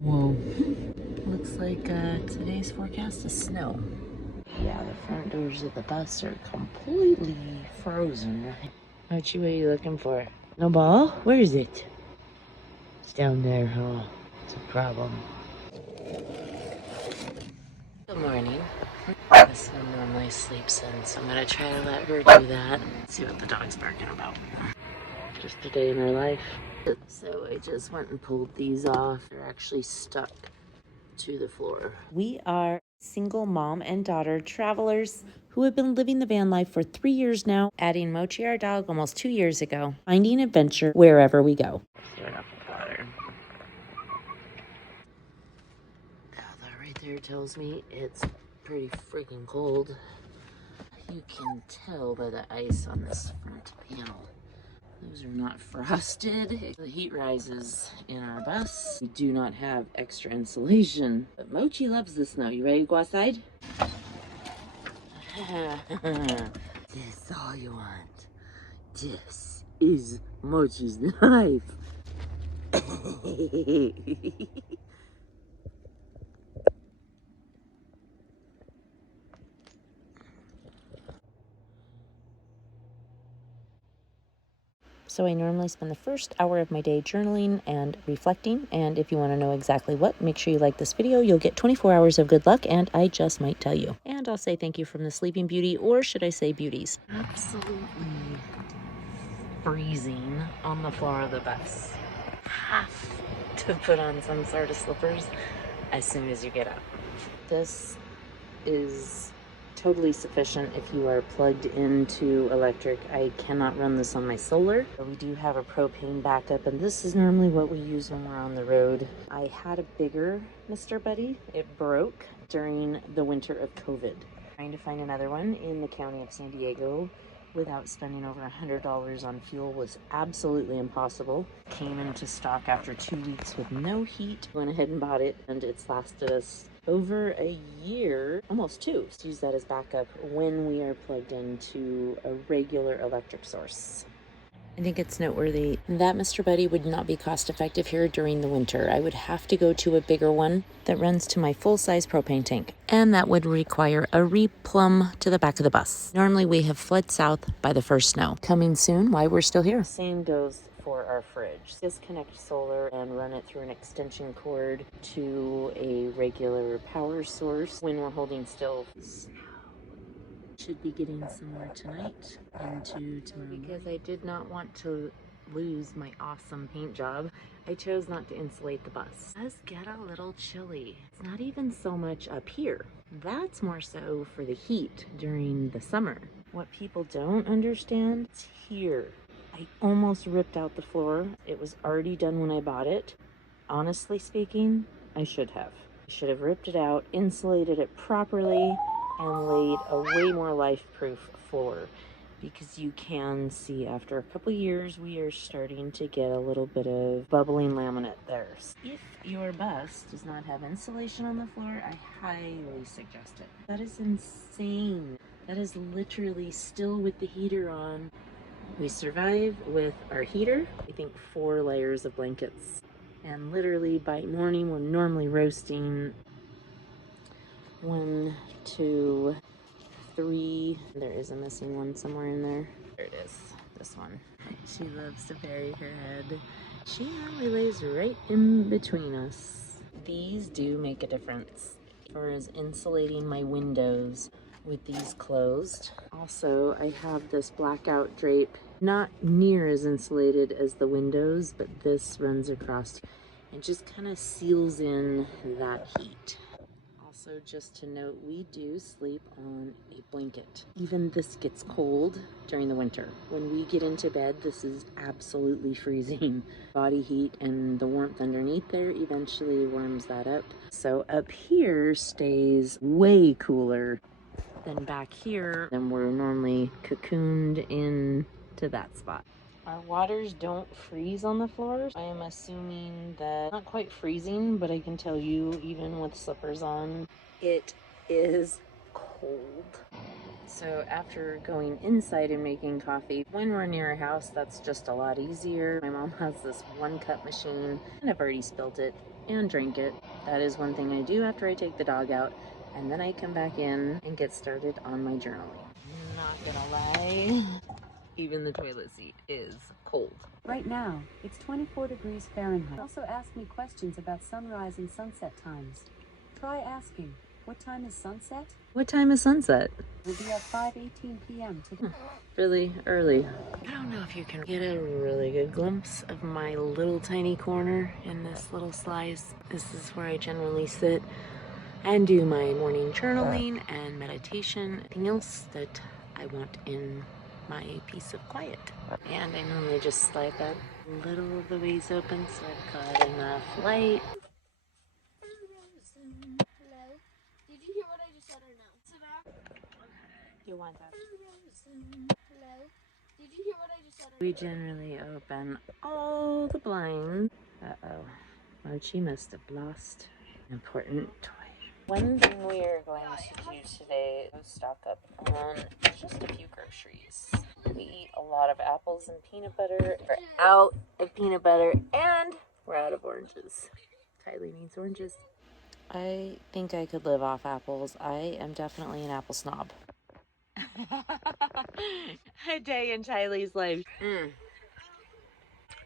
Whoa. Looks like today's forecast is snow. Yeah, the front doors of the bus are completely frozen. Archie, what are you looking for? No ball? Where is it? It's down there, huh? It's a problem. Good morning. This one normally sleeps in, so I'm gonna try to let her do that. See what the dog's barking about. Just a day in her life. So I just went and pulled these off. They're actually stuck to the floor. We are single mom and daughter travelers who have been living the van life for 3 years now, adding Mochi, our dog, almost 2 years ago, finding adventure wherever we go. Start off with water. Now that right there tells me it's pretty freaking cold. You can tell by the ice on this front panel. Those are not frosted. The heat rises in our bus. We do not have extra insulation. But Mochi loves the snow. You ready to go outside? This is all you want. This is Mochi's life. So I normally spend the first hour of my day journaling and reflecting. And if you want to know exactly what, make sure you like this video. You'll get 24 hours of good luck, and I just might tell you. And I'll say thank you from the Sleeping Beauty, or should I say beauties? Absolutely freezing on the floor of the bus. Have to put on some sort of slippers as soon as you get up. This is totally sufficient if you are plugged into electric. I cannot run this on my solar. We do have a propane backup, and this is normally what we use when we're on the road. I had a bigger Mr. Buddy. It broke during the winter of COVID. Trying to find another one in the county of San Diego without spending over $100 on fuel was absolutely impossible. Came into stock after 2 weeks with no heat. Went ahead and bought it, and it's lasted us over a year, almost 2. Let's use that as backup when we are plugged into a regular electric source. I think it's noteworthy that Mr. Buddy would not be cost effective here during the winter. I would have to go to a bigger one that runs to my full-size propane tank, and that would require a replumb to the back of the bus. Normally we have fled south by the first snow. Coming soon, why we're still here. Same goes for our fridge. Disconnect solar and run it through an extension cord to a regular power source when we're holding still. Should be getting somewhere tonight into tomorrow. Because I did not want to lose my awesome paint job, I chose not to insulate the bus. It does get a little chilly. It's not even so much up here. That's more so for the heat during the summer. What people don't understand, it's here. I almost ripped out the floor. It was already done when I bought it. Honestly speaking, I should have. I should have ripped it out, insulated it properly, and laid a way more life-proof floor, because you can see after a couple years we are starting to get a little bit of bubbling laminate there. If your bus does not have insulation on the floor, I highly suggest it. That is insane. That is literally still with the heater on. We survive with our heater, I think 4 layers of blankets, and literally by morning we're normally roasting 1, 2, 3. There is a missing one somewhere in there. There it is, this one. She loves to bury her head. She normally lays right in between us. These do make a difference as far as insulating my windows with these closed. Also, I have this blackout drape, not near as insulated as the windows, but this runs across and just kind of seals in that heat. Also, just to note, we do sleep on a blanket. Even this gets cold during the winter. When we get into bed, this is absolutely freezing. Body heat and the warmth underneath there eventually warms that up. So up here stays way cooler than back here. Then we're normally cocooned into that spot. Our waters don't freeze on the floors. I am assuming that not quite freezing, but I can tell you, even with slippers on, it is cold. So after going inside and making coffee, when we're near a house, that's just a lot easier. My mom has this 1-cup machine, and I've already spilled it and drank it. That is one thing I do after I take the dog out, and then I come back in and get started on my journaling. Not gonna lie, even the toilet seat is cold. Right now, it's 24 degrees Fahrenheit. Also ask me questions about sunrise and sunset times. Try asking, what time is sunset? What time is sunset? Will be at 5:18 p.m. today. Really early. I don't know if you can get a really good glimpse of my little tiny corner in this little slice. This is where I generally sit and do my morning journaling and meditation, anything else that I want in my piece of quiet. And I normally just slide that little of the ways open so I've got enough light. Hello? Did you hear what I just said or no? You want that? Hello? Did you hear what I just said or We generally open all the blinds. Uh-oh. Archie must have lost an important toy. One thing we are going to do today is stock up on just a few groceries. We eat a lot of apples and peanut butter. We're out of peanut butter and we're out of oranges. Tylee needs oranges. I think I could live off apples. I am definitely an apple snob. A day in Tylee's life.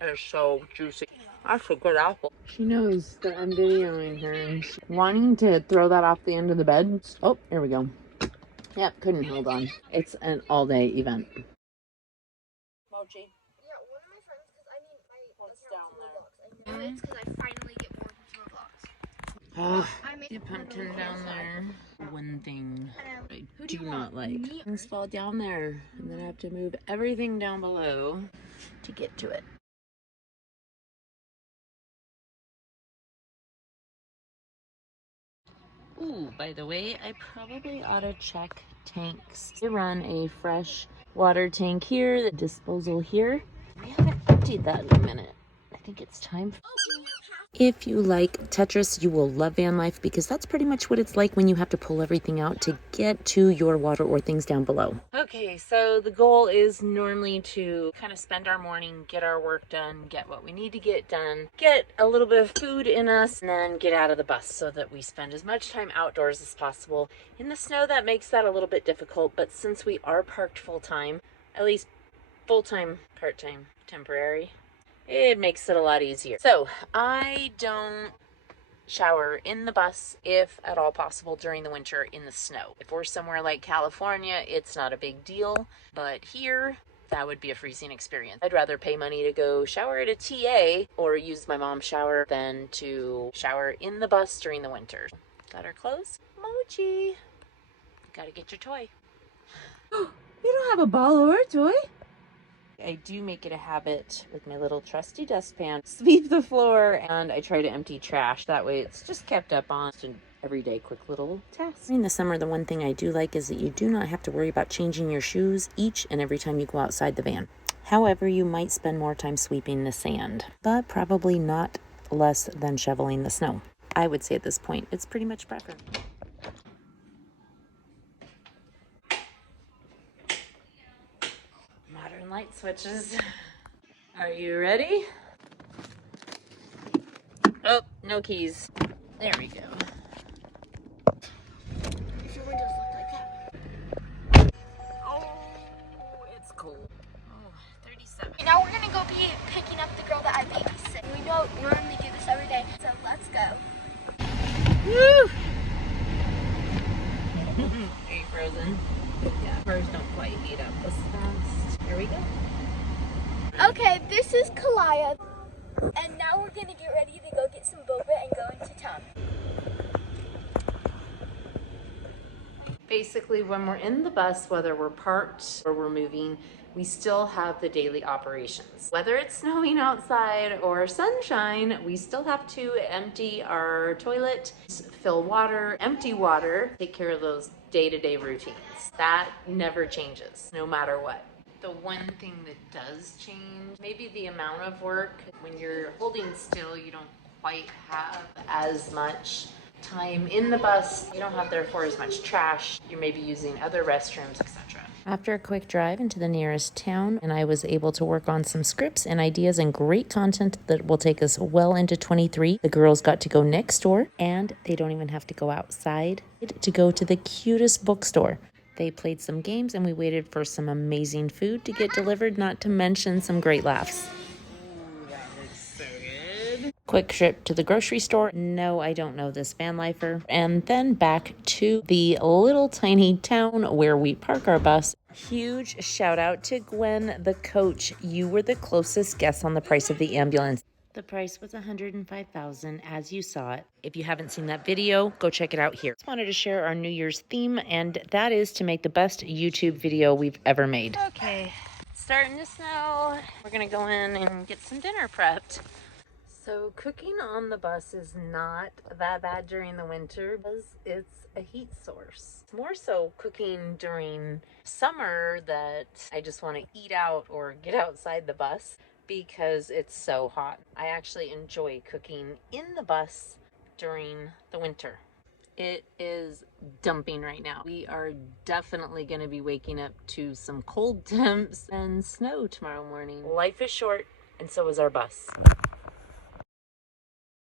It's so juicy. That's a good apple. She knows that I'm videoing her and she's wanting to throw that off the end of the bed. Oh, here we go. Yep, couldn't hold on. It's an all-day event. Mochi. Yeah, one of my friends, because I need my What's account down Roblox. I know it's because I finally get bored with Roblox. Oh, I made the pumpkin down there. One thing I do not like. Things fall down there, and then I have to move everything down below to get to it. Ooh, by the way, I probably ought to check tanks. I run a fresh water tank here, the disposal here. We haven't emptied that in a minute. I think it's time. If you like Tetris, you will love Vanlife because that's pretty much what it's like when you have to pull everything out to get to your water or things down below. Okay, so the goal is normally to kind of spend our morning, get our work done, get what we need to get done, get a little bit of food in us, and then get out of the bus so that we spend as much time outdoors as possible. In the snow, that makes that a little bit difficult, but since we are parked full-time, at least full-time, part-time, temporary, it makes it a lot easier. So I don't shower in the bus if at all possible during the winter in the snow. If we're somewhere like California, it's not a big deal, but here that would be a freezing experience. I'd rather pay money to go shower at a TA or use my mom's shower than to shower in the bus during the winter. Got our clothes? Mochi! Gotta get your toy. You don't have a ball or a toy? I do make it a habit with my little trusty dustpan, sweep the floor, and I try to empty trash. That way it's just kept up on an everyday quick little task. In the summer, the one thing I do like is that you do not have to worry about changing your shoes each and every time you go outside the van. However, you might spend more time sweeping the sand, but probably not less than shoveling the snow. I would say at this point, it's pretty much preference. Modern light switches. Are you ready? Oh, no keys. There we go. Oh, it's cold. Oh, 37. Now we're gonna go be picking up the girl that I babysit. We don't normally do this every day, so let's go. Woo! Are you frozen? Yeah, cars don't quite heat up this fast. Here we go. Okay, this is Kalaya, and now we're gonna get ready to go get some boba and go into town. Basically, when we're in the bus, whether we're parked or we're moving, we still have the daily operations. Whether it's snowing outside or sunshine, we still have to empty our toilet, fill water, empty water, take care of those day-to-day routines. That never changes, no matter what. The one thing that does change, maybe the amount of work. When you're holding still, you don't quite have as much time in the bus. You don't have therefore as much trash. You may be using other restrooms, etc. After a quick drive into the nearest town, and I was able to work on some scripts and ideas and great content that will take us well into 23. The girls got to go next door, and they don't even have to go outside to go to the cutest bookstore. They played some games, and we waited for some amazing food to get delivered, not to mention some great laughs. Quick trip to the grocery store. No, I don't know this van lifer. And then back to the little tiny town where we park our bus. Huge shout out to Gwen, the coach. You were the closest guess on the price of the ambulance. The price was $105,000 as you saw it. If you haven't seen that video, go check it out here. Just wanted to share our New Year's theme, and that is to make the best YouTube video we've ever made. Okay, it's starting to snow. We're gonna go in and get some dinner prepped. So cooking on the bus is not that bad during the winter because it's a heat source. It's more so cooking during summer that I just want to eat out or get outside the bus because it's so hot. I actually enjoy cooking in the bus during the winter. It is dumping right now. We are definitely going to be waking up to some cold temps and snow tomorrow morning. Life is short, and so is our bus.